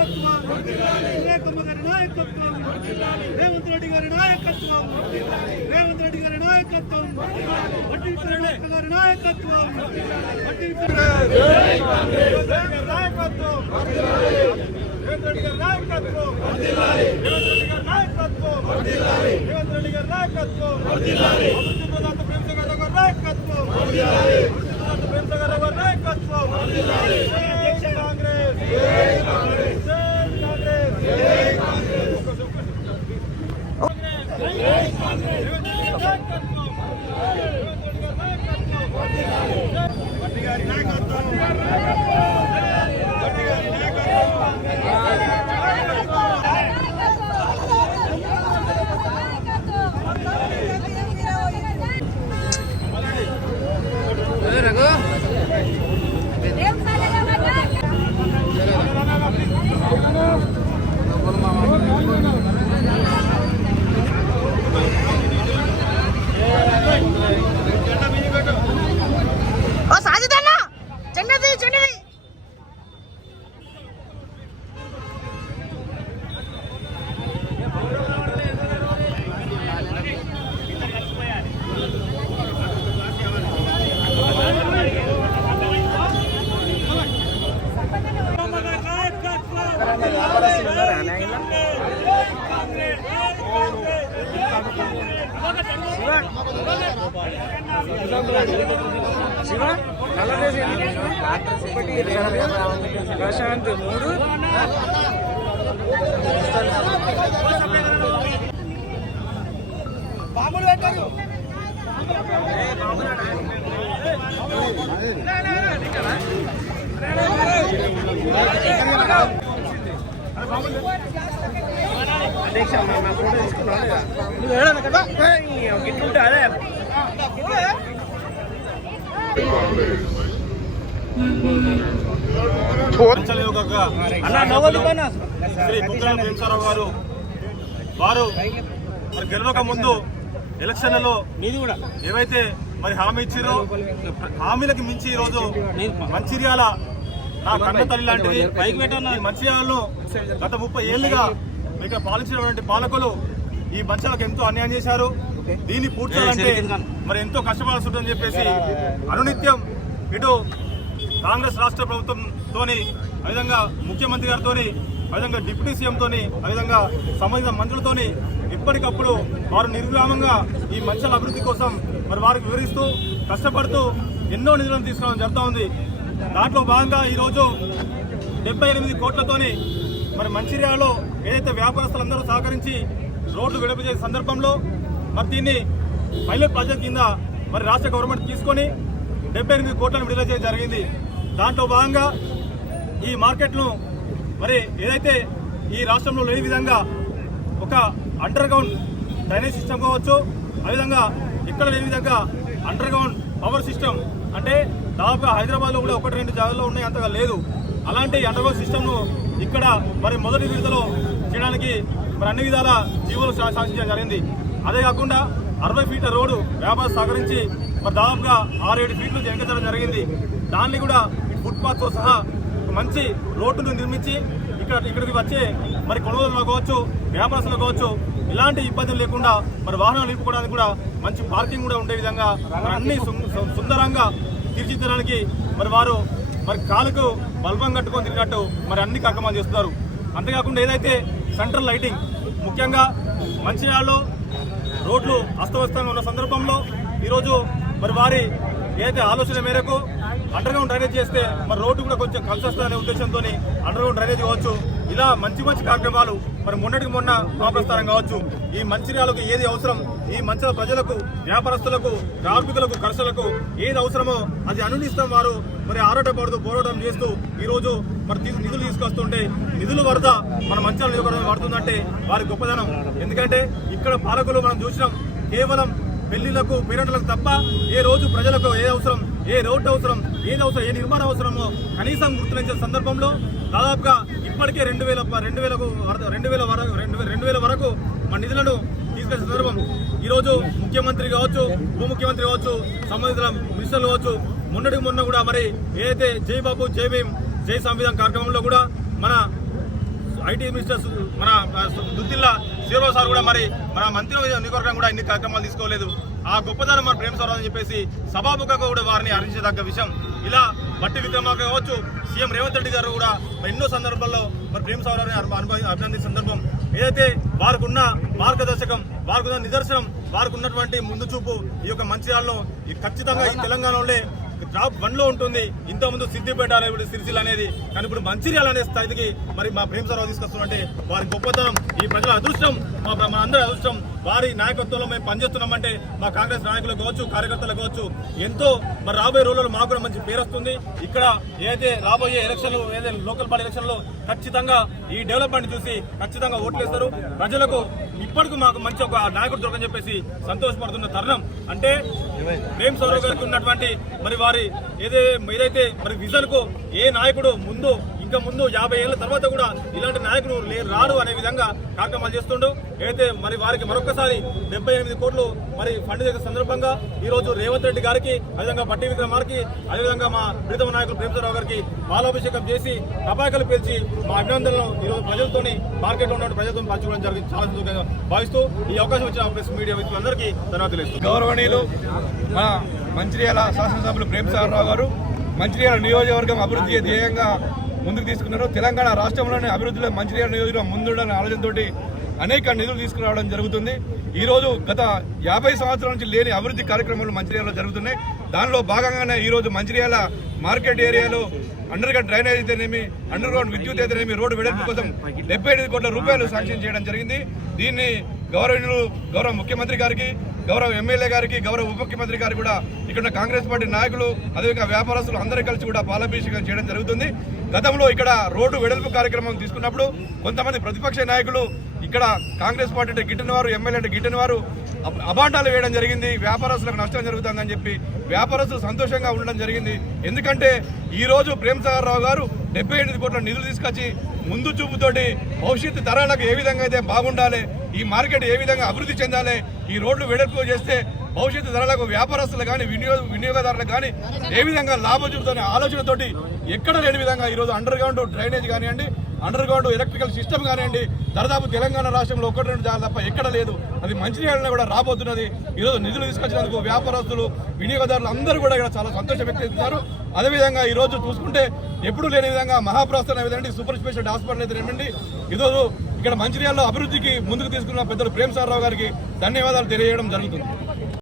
నాయకత్వం, వివేకమ్మ గారి నాయకత్వం, రేవంత్ రెడ్డి గారి నాయకత్వం, రేవంత్ రెడ్డి గారి నాయకత్వం, వడ్డీ సురేఖ గారి నాయకత్వం, వడ్డీ నాయకత్వం, రేవంత్ రెడ్డి గారి నాయకత్వం, రేవంత్ రెడ్డి గారి నాయకత్వం, నాయకత్వం, ప్రశాంత్ 3 బాంబులు పెట్టారు. అధ్యక్ష మా ఫోటో తీసుకున్నాను కదా గిట్లుంటే అదే శ్రీ పుక్కల భీమసారావు గారు వారు మరి గెలవక ముందు ఎలక్షన్లలో ఏవైతే మరి హామీ ఇచ్చారో హామీలకు మించి ఈరోజు మంచిర్యాల నా కన్న తల్లి లాంటిది మంచిర్యాలను గత 30 ఏళ్లుగా ఇక్కడ పాలించినటువంటి పాలకులు ఈ మంచాలకు ఎంతో అన్యాయం చేశారు. దీన్ని పూర్తి చేయాలంటే మరి ఎంతో కష్టపడాల్సి ఉంటుందని చెప్పేసి అనునిత్యం ఇటు కాంగ్రెస్ రాష్ట్ర ప్రభుత్వంతో, అదేవిధంగా ముఖ్యమంత్రి గారితో, అదేవిధంగా డిప్యూటీ సీఎంతో, అదేవిధంగా సంబంధిత మంత్రులతో ఎప్పటికప్పుడు వారు నిర్విరామంగా ఈ మంచాల అభివృద్ధి కోసం మరి వారికి వివరిస్తూ కష్టపడుతూ ఎన్నో నిధులను తీసుకురావడం జరుగుతూ ఉంది. దాంట్లో భాగంగా ఈరోజు 78 కోట్లతోని మరి మంచిర్యాలలో ఏదైతే వ్యాపారస్తులందరూ సహకరించి రోడ్లు విడుదల చేసే సందర్భంలో మరి దీన్ని పైలట్ ప్రాజెక్ట్ కింద మరి రాష్ట్ర గవర్నమెంట్ తీసుకొని 78 కోట్లను విడుదల చేయడం జరిగింది. దాంట్లో భాగంగా ఈ మార్కెట్ను మరి ఏదైతే ఈ రాష్ట్రంలో లేని విధంగా ఒక అండర్ గ్రౌండ్ డ్రైనేజ్ సిస్టమ్ కావచ్చు, అదేవిధంగా ఇక్కడ లేని విధంగా అండర్ గ్రౌండ్ పవర్ సిస్టమ్, అంటే దాదాపుగా హైదరాబాద్లో కూడా 1-2 జాగాల్లో ఉన్నాయి, అంతగా లేదు. అలాంటి అండర్ గ్రౌండ్ సిస్టమ్ను ఇక్కడ మరి మొదటి విడతలో చేయడానికి మరి అన్ని విధాల జీవోలు సాధించడం జరిగింది. అదే కాకుండా 60 ఫీట్ల రోడ్డు వ్యాపారం సహకరించి మరి దాదాపుగా 6-7 ఫీట్లు జనకడం జరిగింది. దాన్ని కూడా ఫుట్పాత్తో సహా మంచి రోడ్డును నిర్మించి ఇక్కడికి వచ్చే మరి కొనుగోలు కావచ్చు, వ్యాపారస్తులు కావచ్చు, ఇలాంటి ఇబ్బందులు లేకుండా మరి వాహనాలు నిలుపుకోవడానికి కూడా మంచి పార్కింగ్ కూడా ఉండే విధంగా అన్ని సుందరంగా తీర్చిదిద్దడానికి మరి వారు మరి కాలుకు బల్బం కట్టుకొని తిరిగినట్టు మరి అన్ని కార్యక్రమాలు చేస్తున్నారు. అంతేకాకుండా ఏదైతే సెంట్రల్ లైటింగ్, ముఖ్యంగా మంచిర్యాలలో రోడ్లు అస్తవ్యస్తంగా ఉన్న సందర్భంలో ఈరోజు మరి వారి ఏదైతే ఆలోచన మేరకు అండర్ గ్రౌండ్ డ్రైనేజ్ చేస్తే మరి రోడ్డు కూడా కొంచెం కలిసి వస్తుందనే ఉద్దేశంతో అండర్ గ్రౌండ్ డ్రైనేజ్ కావచ్చు, ఇలా మంచి కార్యక్రమాలు మరి మొన్నటికి మొన్న ప్రస్తారం కావచ్చు. ఈ మంచిర్యాలకు ఏది అవసరం, ఈ మంచిర్యాల ప్రజలకు, వ్యాపారస్తులకు, కార్మికులకు, కర్షకులకు ఏది అవసరమో అది అనునిస్తాం వారు మరి ఆరాటపడుతూ పోరాటం చేస్తూ ఈరోజు మరి నిధులు తీసుకొస్తుంటే నిధులు వరద మన మంచిర్యాల నిలబడడం పడుతుందంటే వారి గొప్పదనం. ఎందుకంటే ఇక్కడ పాలకులు మనం చూసినాం, కేవలం పెళ్లిళ్లకు, పేరెంట్లకు తప్ప ఏ రోజు ప్రజలకు ఏ అవసరం, ఏ రోడ్డు అవసరం, ఏది అవసరం, ఏ నిర్మాణం అవసరమో కనీసం గుర్తించే సందర్భంలో దాదాపుగా ఇప్పటికే 2000 వరకు మన నిధులను తీసుకొచ్చే సందర్భం. ఈరోజు ముఖ్యమంత్రి కావచ్చు, ఉప ముఖ్యమంత్రి కావచ్చు, సంబంధిత మినిస్టర్లు కావచ్చు, మొన్న కూడా మరి ఏదైతే జై బాబు జై భీమ్ జై సంవిధాన్ కార్యక్రమంలో కూడా మన ఐటీ మినిస్టర్ మన దుద్దిల్లా శ్రీరావు సార్ కూడా మరి మన మంత్రి నియోజకవర్గం కూడా ఇన్ని కార్యక్రమాలు తీసుకోలేదు. ఆ గొప్పదనం మన ప్రేమ సార్ అని చెప్పేసి సభాముఖంగా కూడా వారిని హరించదగ్గ విషయం. ఇలా బట్టి విక్రమార్క కావచ్చు, సీఎం రేవంత్ రెడ్డి గారు కూడా ఎన్నో సందర్భాల్లో మరి ప్రేమ సార్ అభినందించిన సందర్భం ఏదైతే వారికి ఉన్న మార్గదర్శకం, వారికి ఉన్న నిదర్శనం, వారికి ఉన్నటువంటి ముందు చూపు ఈ యొక్క మంచిర్యాలలో ఖచ్చితంగా ఈ తెలంగాణలో టాప్ 1లో ఉంటుంది. ఇంతకుముందు సిద్దిపేట సిరిసిల్ల అనేది, కానీ ఇప్పుడు మంచిర్యాల అనే స్థాయికి మరి మా ప్రేమ సార్ తీసుకొస్తున్నారంటే వారి గొప్పతనం, ఈ ప్రజల అదృష్టం, మా అందరి అదృష్టం. వారి నాయకత్వంలో మేము పనిచేస్తున్నామంటే మా కాంగ్రెస్ నాయకులకు కావచ్చు, కార్యకర్తలకు కావచ్చు ఎంతో మరి రాబోయే రోజుల్లో మాకు కూడా మంచి పేరు వస్తుంది. ఇక్కడ ఏదైతే రాబోయే ఎలక్షన్లు, ఏదైతే లోకల్ బాడీ ఎలక్షన్లో ఖచ్చితంగా ఈ డెవలప్మెంట్ చూసి ఖచ్చితంగా ఓట్లు వేస్తారు. ప్రజలకు ఇప్పటికి మాకు మంచి ఒక నాయకుడు దొరకని చెప్పేసి సంతోషపడుతున్న తరుణం. అంటే ప్రేమ్ సారావు గారికి ఉన్నటువంటి మరి వారి ఏదైతే మరి విజన్ కు ఏ నాయకుడు ముందు 50 ఏళ్ల తర్వాత కూడా ఇలాంటి నాయకుడు రాడు అనే విధంగా కార్యక్రమాలు చేస్తుండు. అయితే మరి వారికి మరొకసారి 78 కోట్లు మరి ఫండ్ చేసే సందర్భంగా ఈ రోజు రేవంత్ రెడ్డి గారికి, అదేవిధంగా బట్టి విక్రమార్కి, అదేవిధంగా మా ప్రీతమ నాయకులు ప్రేమసారావు గారికి పాలాభిషేకం చేసి టపాకాయలు పేల్చి మా అభినందనలు ఈరోజు ప్రజలతోని మార్కెట్లో ఉన్న ప్రజలతో పంచుకోవడం జరిగింది. చాలా సంతోషంగా భావిస్తూ ఈ అవకాశం వచ్చిన ప్రెస్ మీడియా మిత్రులందరికీ ధన్యవాదాలు తెలుస్తుంది. గౌరవనీయులు మా మంచిర్యాల శాసనసభ్యులు ప్రేమసారావు గారు మంచిర్యాల నియోజకవర్గం అభివృద్ధి ధ్యేయంగా ముందుకు తీసుకున్నారు. తెలంగాణ రాష్ట్రంలోని అభివృద్ధిలో మంచిర్యాల నియోజకవర్గం ముందుండాలనే ఆలోచనతోటి అనేక నిధులు తీసుకురావడం జరుగుతుంది. ఈ రోజు గత 50 సంవత్సరాల నుంచి లేని అభివృద్ధి కార్యక్రమాలు మంచిర్యాలలో జరుగుతున్నాయి. దానిలో భాగంగానే ఈ రోజు మంచిర్యాల మార్కెట్ ఏరియాలో అండర్ గ్రౌండ్ డ్రైనేజ్ అయితేనేమి, అండర్ గ్రౌండ్ విద్యుత్ అయితేనేమి, రోడ్డు వెడల్పు కోసం 75 కోట్ల రూపాయలు శాంక్షన్ చేయడం జరిగింది. దీన్ని గౌరవ ముఖ్యమంత్రి గారికి, గౌరవ ఎమ్మెల్యే గారికి, గౌరవ ఉప ముఖ్యమంత్రి గారికి కూడా ఇక్కడ కాంగ్రెస్ పార్టీ నాయకులు, అదేవిధంగా వ్యాపారస్తులు అందరూ కలిసి కూడా పాలాభిషేకం చేయడం జరుగుతుంది. గతంలో ఇక్కడ రోడ్డు వెడల్పు కార్యక్రమం తీసుకున్నప్పుడు కొంతమంది ప్రతిపక్ష నాయకులు ఇక్కడ కాంగ్రెస్ పార్టీ అంటే గిట్టని వారు, ఎమ్మెల్యే అంటే గిట్టని వారు అబాండాలు వేయడం జరిగింది. వ్యాపారస్తులకు నష్టం జరుగుతుందని చెప్పి వ్యాపారస్తులు సంతోషంగా ఉండడం జరిగింది. ఎందుకంటే ఈ రోజు ప్రేమసాగరరావు గారు 78 కోట్ల నిధులు తీసుకొచ్చి ముందు చూపుతోటి భవిష్యత్తు తరాలకు ఏ విధంగా అయితే బాగుండాలి, ఈ మార్కెట్ ఏ విధంగా అభివృద్ధి చెందాలి, ఈ రోడ్లు వెడల్పు చేస్తే భవిష్యత్తు ధరలకు వ్యాపారస్తులు కానీ వినియోగదారులకు కానీ ఏ విధంగా లాభం చూపుతున్న ఆలోచనతోటి ఎక్కడ లేని విధంగా ఈరోజు అండర్ గ్రౌండ్ డ్రైనేజ్ కానివ్వండి, అండర్ గ్రౌండ్ ఎలక్ట్రికల్ సిస్టమ్ కానివ్వండి, దాదాపు తెలంగాణ రాష్ట్రంలో 1-2 జాగాలు తప్ప ఎక్కడ లేదు. అది మంచిర్యాలలో కూడా రాబోతున్నది. ఈరోజు నిధులు తీసుకొచ్చినందుకు వ్యాపారస్తులు, వినియోగదారులు అందరూ కూడా ఇక్కడ చాలా సంతోషం వ్యక్తం చేస్తున్నారు. అదేవిధంగా ఈరోజు చూసుకుంటే ఎప్పుడూ లేని విధంగా మహాప్రస్థానం ఏదండి సూపర్ స్పెషాలిటీ హాస్పిటల్ అయితే ఏమండి ఈరోజు ఇక్కడ మంచిర్యాలలో అభివృద్ధికి ముందుకు తీసుకున్న పెద్దలు ప్రేమసాగరరావు గారికి ధన్యవాదాలు తెలియజేయడం జరుగుతుంది.